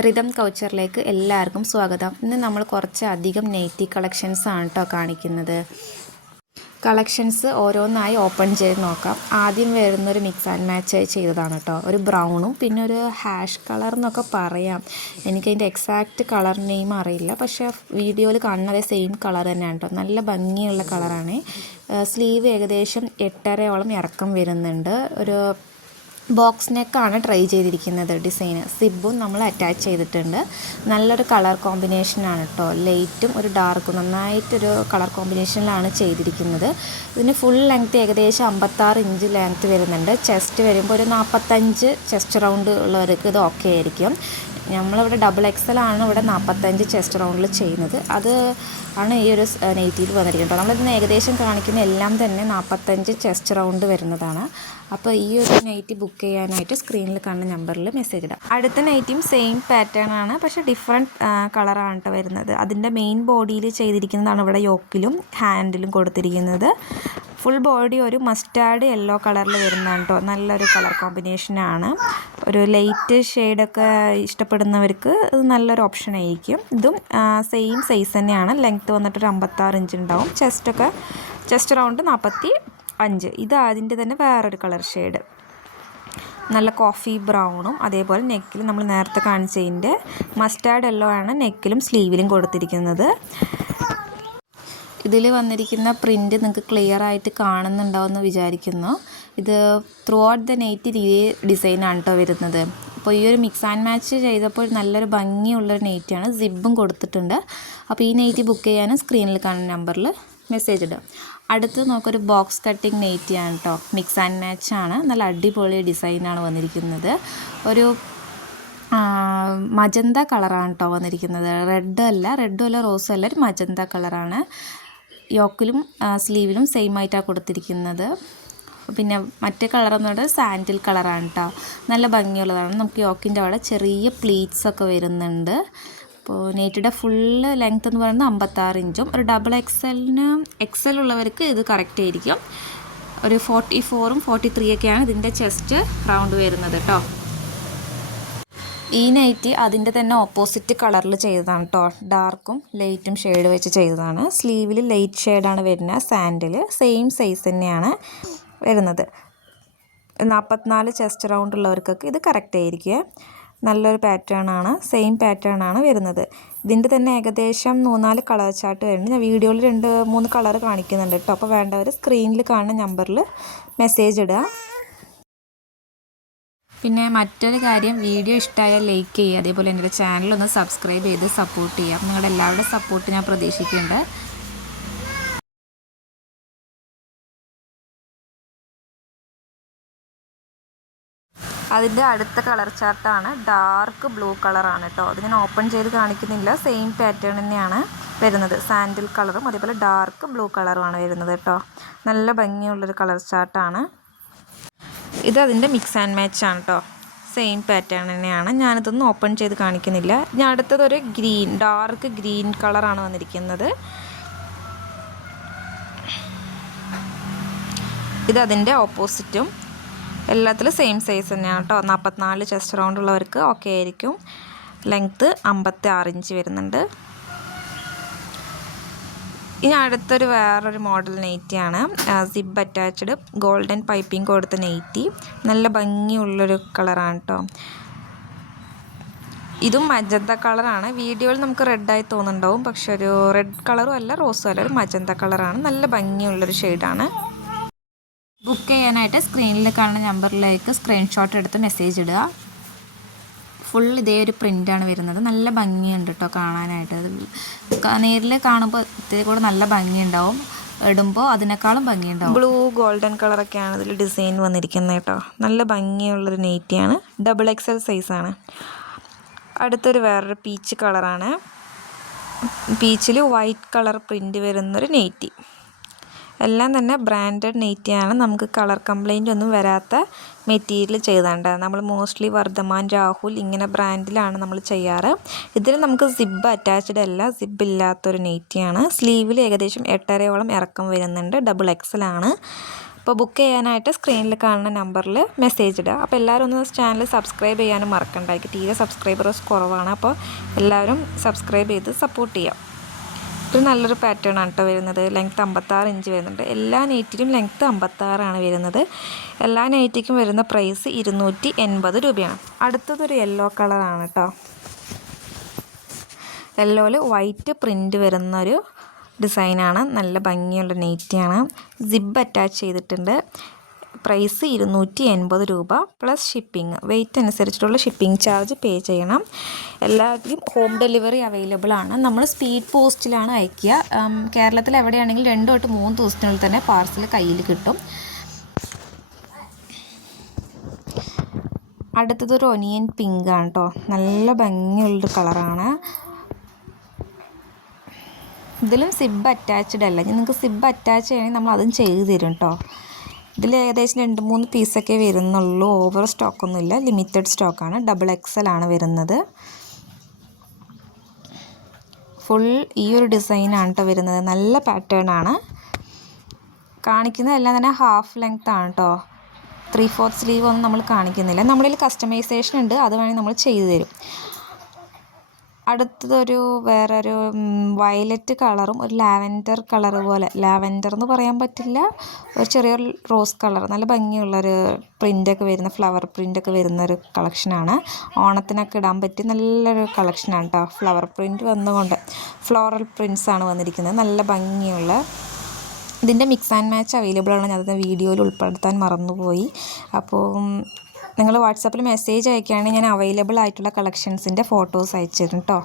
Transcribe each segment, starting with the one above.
Rhythm കൗച്ചറിലേക്ക് എല്ലാവർക്കും സ്വാഗതം. ഇന്ന് നമ്മൾ കുറച്ചധികം നൈറ്റി കളക്ഷൻസ് ആണ് കേട്ടോ കാണിക്കുന്നത്. കളക്ഷൻസ് ഓരോന്നായി ഓപ്പൺ ചെയ്ത് നോക്കാം. ആദ്യം വരുന്നൊരു മിക്സ് ആൻഡ് മാച്ച് ചെയ്തതാണ് കേട്ടോ. ഒരു ബ്രൗണും പിന്നെ ഒരു ഹാഷ് കളർ എന്നൊക്കെ പറയാം. എനിക്കതിൻ്റെ എക്സാക്റ്റ് കളർ നെയിം അറിയില്ല, പക്ഷേ വീഡിയോയിൽ കാണുന്നത് സെയിം കളർ തന്നെയാണ് കേട്ടോ. നല്ല ഭംഗിയുള്ള കളറാണ്. സ്ലീവ് ഏകദേശം 8.5 ഇറക്കം വരുന്നുണ്ട്. ഒരു ബോക്സ് നെക്കാണ് ട്രൈ ചെയ്തിരിക്കുന്നത്. ഡിസൈന് സിബും നമ്മൾ അറ്റാച്ച് ചെയ്തിട്ടുണ്ട്. നല്ലൊരു കളർ കോമ്പിനേഷനാണ് കേട്ടോ. ലൈറ്റും ഒരു ഡാർക്കും നന്നായിട്ടൊരു കളർ കോമ്പിനേഷനിലാണ് ചെയ്തിരിക്കുന്നത്. ഇതിന് ഫുൾ ലെങ്ത്ത് ഏകദേശം 56 ഇഞ്ച് ലെങ്ത്ത് വരുന്നുണ്ട്. ചെസ്റ്റ് വരുമ്പോൾ ഒരു 45 ചെസ്റ്റ് റൗണ്ട് ഉള്ളവർക്ക് ഇത് ഓക്കെ ആയിരിക്കും. നമ്മളിവിടെ XXL ആണ് ഇവിടെ 45 ചെസ്റ്റ് റൗണ്ടിൽ ചെയ്യുന്നത്. അത് ആണ് ഈ ഒരു നൈറ്റിയിൽ വന്നിരിക്കുന്നത്. നമ്മളിതിന് ഏകദേശം കാണിക്കുന്ന എല്ലാം തന്നെ 45 ചെസ്റ്റ് റൗണ്ട് വരുന്നതാണ്. അപ്പോൾ ഈ ഒരു നൈറ്റി ബുക്ക് ചെയ്യാനായിട്ട് സ്ക്രീനിൽ കാണുന്ന നമ്പറിൽ മെസ്സേജ് ഇടാം. അടുത്ത നൈറ്റിയും സെയിം പാറ്റേൺ ആണ്, പക്ഷേ ഡിഫറെൻറ്റ് കളറാണ് കേട്ടോ വരുന്നത്. അതിൻ്റെ മെയിൻ ബോഡിയിൽ ചെയ്തിരിക്കുന്നതാണ് ഇവിടെ യോക്കിലും ഹാൻഡിലും കൊടുത്തിരിക്കുന്നത്. ഫുൾ ബോഡി ഒരു മസ്റ്റാർഡ് യെല്ലോ കളറിൽ വരുന്നതാണ് കേട്ടോ. നല്ലൊരു കളർ കോമ്പിനേഷനാണ്. ഒരു ലൈറ്റ് ഷെയ്ഡൊക്കെ ഇഷ്ടപ്പെടുന്നവർക്ക് ഇത് നല്ലൊരു ഓപ്ഷൻ ആയിരിക്കും. ഇതും സെയിം സൈസ് തന്നെയാണ്. ലെങ്ത്ത് വന്നിട്ടൊരു 56 ഇഞ്ച് ഉണ്ടാവും. Chest round 45. ഇത് അതിൻ്റെ തന്നെ വേറൊരു കളർ ഷെയ്ഡ്, നല്ല കോഫി ബ്രൗണും. അതേപോലെ നെക്കിൽ നമ്മൾ നേരത്തെ കാണിച്ചതിൻ്റെ മസ്റ്റാർഡ് യെല്ലോ ആണ് നെക്കിലും സ്ലീവിലും കൊടുത്തിരിക്കുന്നത്. ഇതിൽ വന്നിരിക്കുന്ന പ്രിൻ്റ് നിങ്ങൾക്ക് ക്ലിയർ ആയിട്ട് കാണുന്നുണ്ടാവുമെന്ന് വിചാരിക്കുന്നു. ഇത് ത്രൂ ഔട്ട് ദ നൈറ്റ് ഇതേ ഡിസൈനാണ് കേട്ടോ വരുന്നത്. അപ്പോൾ ഈ ഒരു മിക്സ് ആൻഡ് മാച്ച് ചെയ്തപ്പോൾ നല്ലൊരു ഭംഗിയുള്ളൊരു നൈറ്റിയാണ്. സിബും കൊടുത്തിട്ടുണ്ട്. അപ്പോൾ ഈ നൈറ്റി ബുക്ക് ചെയ്യാനും സ്ക്രീനിൽ കാണുന്ന നമ്പറിൽ മെസ്സേജ് ഇടുക. അടുത്ത് നമുക്കൊരു ബോക്സ് കട്ടിങ് നൈറ്റിയാണ് കേട്ടോ. മിക്സ് ആൻഡ് മാച്ചാണ്. നല്ല അടിപൊളി ഡിസൈനാണ് വന്നിരിക്കുന്നത്. ഒരു മജന്ത കളറാണ് കേട്ടോ വന്നിരിക്കുന്നത്. റെഡും അല്ല റോസും അല്ല, ഒരു മജന്ത കളറാണ്. യോക്കിലും സ്ലീവിലും സെയിം ആയിട്ടാണ് കൊടുത്തിരിക്കുന്നത്. പിന്നെ മറ്റേ കളർ എന്ന് പറയുന്നത് സാൻഡിൽ കളറാണ് കേട്ടോ. നല്ല ഭംഗിയുള്ളതാണ്. നമുക്ക് യോക്കിൻ്റെ അവിടെ ചെറിയ പ്ലീറ്റ്സൊക്കെ വരുന്നുണ്ട്. അപ്പോൾ നെറ്റിയുടെ ഫുള്ള് ലെങ്ത്ത് എന്ന് പറയുന്നത് 56 ഇഞ്ചും. ഒരു XL ഉള്ളവർക്ക് ഇത് കറക്റ്റ് ആയിരിക്കും. ഒരു 44ഉം 43ഒക്കെയാണ് ഇതിൻ്റെ ചെസ്റ്റ് റൗണ്ട് വരുന്നത് കേട്ടോ. ഈ നൈറ്റി അതിൻ്റെ തന്നെ ഓപ്പോസിറ്റ് കളറിൽ ചെയ്തതാണ് കേട്ടോ. ഡാർക്കും ലൈറ്റും ഷെയ്ഡ് വെച്ച് ചെയ്തതാണ്. സ്ലീവിൽ ലൈറ്റ് ഷെയ്ഡാണ് വരുന്നത്. സാൻഡിൽ സെയിം സൈസ് തന്നെയാണ് വരുന്നത്. 44 ചെസ്റ്റ് റൗണ്ട് ഉള്ളവർക്കൊക്കെ ഇത് കറക്റ്റ് ആയിരിക്കും. നല്ലൊരു പാറ്റേൺ ആണ്. സെയിം പാറ്റേൺ ആണ് വരുന്നത്. ഇതിൻ്റെ തന്നെ ഏകദേശം 3-4 കളർ ചാർട്ട് വരുന്നുണ്ട്. ഞാൻ വീഡിയോയിൽ 2-3 കളർ കാണിക്കുന്നുണ്ട് കേട്ടോ. അപ്പോൾ വേണ്ടവർ സ്ക്രീനിൽ കാണുന്ന നമ്പറിൽ മെസ്സേജ് ഇടുക. പിന്നെ മറ്റൊരു കാര്യം, വീഡിയോ ഇഷ്ടമായാൽ ലൈക്ക് ചെയ്യുക. അതേപോലെ എൻ്റെ ചാനലൊന്ന് സബ്സ്ക്രൈബ് ചെയ്ത് സപ്പോർട്ട് ചെയ്യുക. നിങ്ങളുടെ എല്ലാവരുടെ സപ്പോർട്ട് ഞാൻ പ്രതീക്ഷിക്കുന്നുണ്ട്. അതിൻ്റെ അടുത്ത കളർ ചാർട്ടാണ്. ഡാർക്ക് ബ്ലൂ കളറാണ് കേട്ടോ. അത് ഞാൻ ഓപ്പൺ ചെയ്ത് കാണിക്കുന്നില്ല. സെയിം പാറ്റേൺ തന്നെയാണ് വരുന്നത്. സാൻഡിൽ കളറും അതേപോലെ ഡാർക്ക് ബ്ലൂ കളറുമാണ് വരുന്നത് കേട്ടോ. നല്ല ഭംഗിയുള്ളൊരു കളർ ചാർട്ടാണ്. ഇത് അതിൻ്റെ മിക്സ് ആൻഡ് മാച്ച് ആണ് കേട്ടോ. സെയിം പാറ്റേൺ തന്നെയാണ്. ഞാനിതൊന്നും ഓപ്പൺ ചെയ്ത് കാണിക്കുന്നില്ല. ഞാൻ അടുത്തതൊരു ഡാർക്ക് ഗ്രീൻ കളറാണ് വന്നിരിക്കുന്നത്. ഇത് അതിൻ്റെ ഓപ്പോസിറ്റും. എല്ലാത്തിലും സെയിം സൈസ് തന്നെയാണ് കേട്ടോ. 44 ചെസ്റ്റ് റൗണ്ട് ഉള്ളവർക്ക് ഓക്കെ ആയിരിക്കും. ലെങ്ത്ത് 56 ഇഞ്ച് വരുന്നുണ്ട്. ഇനി അടുത്തൊരു വേറൊരു മോഡൽ നൈറ്റിയാണ്. സിബ് അറ്റാച്ച്ഡ് ഗോൾഡൻ പൈപ്പിംഗ് കൊടുത്ത നൈറ്റി. നല്ല ഭംഗിയുള്ളൊരു കളറാണ് കേട്ടോ. ഇതും മജന്ത കളറാണ്. വീഡിയോയിൽ നമുക്ക് റെഡായി തോന്നുന്നുണ്ടാവും, പക്ഷെ ഒരു റെഡ് കളറും അല്ല റോസും അല്ല, ഒരു മജന്ത കളറാണ്. നല്ല ഭംഗിയുള്ളൊരു ഷെയ്ഡാണ്. ബുക്ക് ചെയ്യാനായിട്ട് സ്ക്രീനിൽ കാണുന്ന നമ്പറിലേക്ക് സ്ക്രീൻഷോട്ട് എടുത്ത് മെസ്സേജ് ഇടുക. ഫുൾ ഇതേ ഒരു പ്രിൻ്റാണ് വരുന്നത്. നല്ല ഭംഗിയുണ്ട് കേട്ടോ കാണാനായിട്ട്. നേരിൽ കാണുമ്പോൾ ഇത്തിരി കൂടെ നല്ല ഭംഗിയുണ്ടാവും, ഇടുമ്പോൾ അതിനേക്കാളും ഭംഗിയുണ്ടാവും. ബ്ലൂ ഗോൾഡൻ കളറൊക്കെയാണ് ഇതിൽ ഡിസൈൻ വന്നിരിക്കുന്നത് കേട്ടോ. നല്ല ഭംഗിയുള്ളൊരു നൈറ്റിയാണ്. XXL സൈസാണ്. അടുത്തൊരു വേറൊരു പീച്ച് കളറാണ്. പീച്ചിൽ വൈറ്റ് കളർ പ്രിൻ്റ് വരുന്നൊരു നൈറ്റി. എല്ലാം തന്നെ ബ്രാൻഡഡ് നൈറ്റിയാണ്. നമുക്ക് കളർ കംപ്ലൈൻ്റ് ഒന്നും വരാത്ത മെറ്റീരിയൽ ചെയ്താണ്ട്. നമ്മൾ മോസ്റ്റ്ലി വർദ്ധമാൻ, രാഹുൽ ഇങ്ങനെ ബ്രാൻഡിലാണ് നമ്മൾ ചെയ്യാറ്. ഇതിൽ നമുക്ക് സിബ് അറ്റാച്ച്ഡ് അല്ല, സിബ് ഇല്ലാത്തൊരു നൈറ്റിയാണ്. സ്ലീവിൽ ഏകദേശം 8.5 ഇറക്കം വരുന്നുണ്ട്. XXL ആണ്. അപ്പോൾ ബുക്ക് ചെയ്യാനായിട്ട് സ്ക്രീനിൽ കാണുന്ന നമ്പറിൽ മെസ്സേജ് ഇടുക. അപ്പോൾ എല്ലാവരും ഒന്ന് ചാനൽ സബ്സ്ക്രൈബ് ചെയ്യാനും മറക്കണ്ടായിരിക്കും. തീരെ സബ്സ്ക്രൈബേഴ്സ് കുറവാണ്. അപ്പോൾ എല്ലാവരും സബ്സ്ക്രൈബ് ചെയ്ത് സപ്പോർട്ട് ചെയ്യാം. ഇത് നല്ലൊരു പാറ്റേൺ ആണ് കേട്ടോ വരുന്നത്. ലെങ്ത്ത് 56 ഇഞ്ച് വരുന്നുണ്ട്. എല്ലാ നൈറ്റിലും ലെങ്ത്ത് 56 വരുന്നത്. എല്ലാ നൈറ്റിക്കും വരുന്ന പ്രൈസ് 280 രൂപയാണ്. അടുത്തതൊരു യെല്ലോ കളറാണ് കേട്ടോ. യെല്ലോയിൽ വൈറ്റ് പ്രിൻ്റ് വരുന്നൊരു ഡിസൈനാണ്. നല്ല ഭംഗിയുള്ള നൈറ്റിയാണ്. സിബ് അറ്റാച്ച് ചെയ്തിട്ടുണ്ട്. പ്രൈസ് 280 രൂപ പ്ലസ് ഷിപ്പിംഗ്. വെയിറ്റ് അനുസരിച്ചിട്ടുള്ള ഷിപ്പിംഗ് ചാർജ് പേ ചെയ്യണം. എല്ലാത്തിലും ഹോം ഡെലിവറി അവൈലബിൾ ആണ്. നമ്മൾ സ്പീഡ് പോസ്റ്റിലാണ് അയക്കുക. കേരളത്തിൽ എവിടെയാണെങ്കിലും 2 തൊട്ട് 3 ദിവസത്തിനുള്ളിൽ തന്നെ പാർസൽ കയ്യിൽ കിട്ടും. അടുത്തതൊരു ഒനിയൻ പിങ്ക് ആണ് കേട്ടോ. നല്ല ഭംഗിയുള്ളൊരു കളറാണ്. ഇതിലും സിബ് അറ്റാച്ച്ഡ് അല്ല. നിങ്ങൾക്ക് സിബ് അറ്റാച്ച് ചെയ്യണമെങ്കിൽ നമ്മൾ അതും ചെയ്ത് തരും കേട്ടോ. ഇതിൽ ഏകദേശം 2-3 പീസൊക്കെ വരുന്നുള്ളൂ. ഓവർ സ്റ്റോക്കൊന്നുമില്ല. ലിമിറ്റഡ് സ്റ്റോക്കാണ്. XXL ആണ് വരുന്നത്. ഫുൾ ഈ ഒരു ഡിസൈനാണ് കേട്ടോ വരുന്നത്. നല്ല പാറ്റേൺ ആണ്. കാണിക്കുന്നതെല്ലാം തന്നെ ഹാഫ് ലെങ്ത് ആണ് കേട്ടോ. 3/4 സ്ലീവ് ഒന്നും നമ്മൾ കാണിക്കുന്നില്ല. നമ്മളിൽ കസ്റ്റമൈസേഷൻ ഉണ്ട്. അത് വേണമെങ്കിൽ നമ്മൾ ചെയ്തു തരും. അടുത്തതൊരു വേറൊരു വയലറ്റ് കളറും ഒരു ലാവൻഡർ കളർ പോലെ, ലാവൻഡർ എന്ന് പറയാൻ പറ്റില്ല, ഒരു ചെറിയൊരു റോസ് കളർ, നല്ല ഭംഗിയുള്ളൊരു പ്രിൻ്റൊക്കെ വരുന്ന, ഫ്ലവർ പ്രിൻ്റൊക്കെ വരുന്നൊരു കളക്ഷനാണ്. ഓണത്തിനൊക്കെ ഇടാൻ പറ്റിയ നല്ലൊരു കളക്ഷനാണ് കേട്ടോ. ഫ്ലവർ പ്രിൻ്റ് വന്നുകൊണ്ട് ഫ്ലോറൽ പ്രിൻസാണ് വന്നിരിക്കുന്നത്. നല്ല ഭംഗിയുള്ള ഇതിൻ്റെ മിക്സ് ആൻഡ് മാച്ച് അവൈലബിൾ ആണ്. ഞാൻ വീഡിയോയിൽ ഉൾപ്പെടുത്താൻ മറന്നുപോയി. അപ്പോൾ നിങ്ങൾ വാട്സാപ്പിൽ മെസ്സേജ് അയക്കുകയാണെങ്കിൽ ഞാൻ അവൈലബിൾ ആയിട്ടുള്ള കളക്ഷൻസിൻ്റെ ഫോട്ടോസ് അയച്ചു തരും കേട്ടോ.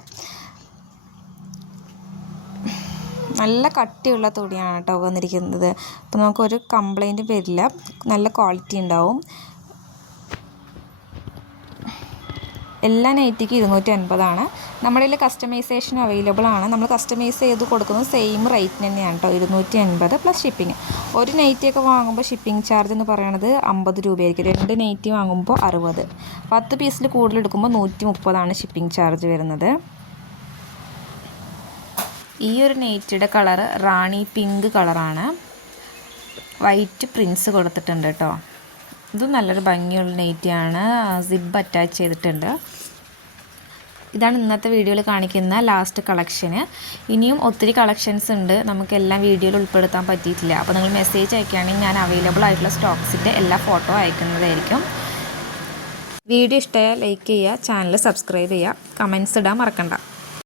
നല്ല കട്ടിയുള്ള തുണിയാണ് കേട്ടോ വന്നിരിക്കുന്നത്. അപ്പോൾ നമുക്കൊരു കംപ്ലൈൻറ്റും വരില്ല. നല്ല ക്വാളിറ്റി ഉണ്ടാവും. എല്ലാ നൈറ്റിക്കും 280 നമ്മുടെ കയ്യിൽ കസ്റ്റമൈസേഷൻ അവൈലബിൾ ആണ്. നമ്മൾ കസ്റ്റമൈസ് ചെയ്ത് കൊടുക്കുന്നത് സെയിം റേറ്റ് തന്നെയാണ് കേട്ടോ. 280 പ്ലസ് ഷിപ്പിംഗ്. ഒരു നൈറ്റിയൊക്കെ വാങ്ങുമ്പോൾ ഷിപ്പിംഗ് ചാർജ് എന്ന് പറയുന്നത് 50 രൂപയായിരിക്കും. 2 നൈറ്റി വാങ്ങുമ്പോൾ 60. 10 പീസിൽ കൂടുതൽ എടുക്കുമ്പോൾ 130 ഷിപ്പിംഗ് ചാർജ് വരുന്നത്. ഈ ഒരു നൈറ്റിയുടെ കളറ് റാണി പിങ്ക് കളറാണ്. വൈറ്റ് പ്രിൻസ് കൊടുത്തിട്ടുണ്ട് കേട്ടോ. ഇത് നല്ലൊരു ഭംഗിയുള്ള നൈറ്റിയാണ്. സിബ് അറ്റാച്ച് ചെയ്തിട്ടുണ്ട്. ഇതാണ് ഇന്നത്തെ വീഡിയോയിൽ കാണിക്കുന്ന ലാസ്റ്റ് കളക്ഷന്. ഇനിയും ഒത്തിരി കളക്ഷൻസ് ഉണ്ട്. നമുക്കെല്ലാം വീഡിയോയിൽ ഉൾപ്പെടുത്താൻ പറ്റിയിട്ടില്ല. അപ്പോൾ നിങ്ങൾ മെസ്സേജ് അയക്കുകയാണെങ്കിൽ ഞാൻ അവൈലബിൾ ആയിട്ടുള്ള സ്റ്റോക്സിൻ്റെ എല്ലാ ഫോട്ടോ അയക്കുന്നതായിരിക്കും. വീഡിയോ ഇഷ്ടമായാൽ ലൈക്ക് ചെയ്യുക, ചാനൽ സബ്സ്ക്രൈബ് ചെയ്യുക, കമൻറ്റ്സ് ഇടാൻ മറക്കണ്ട.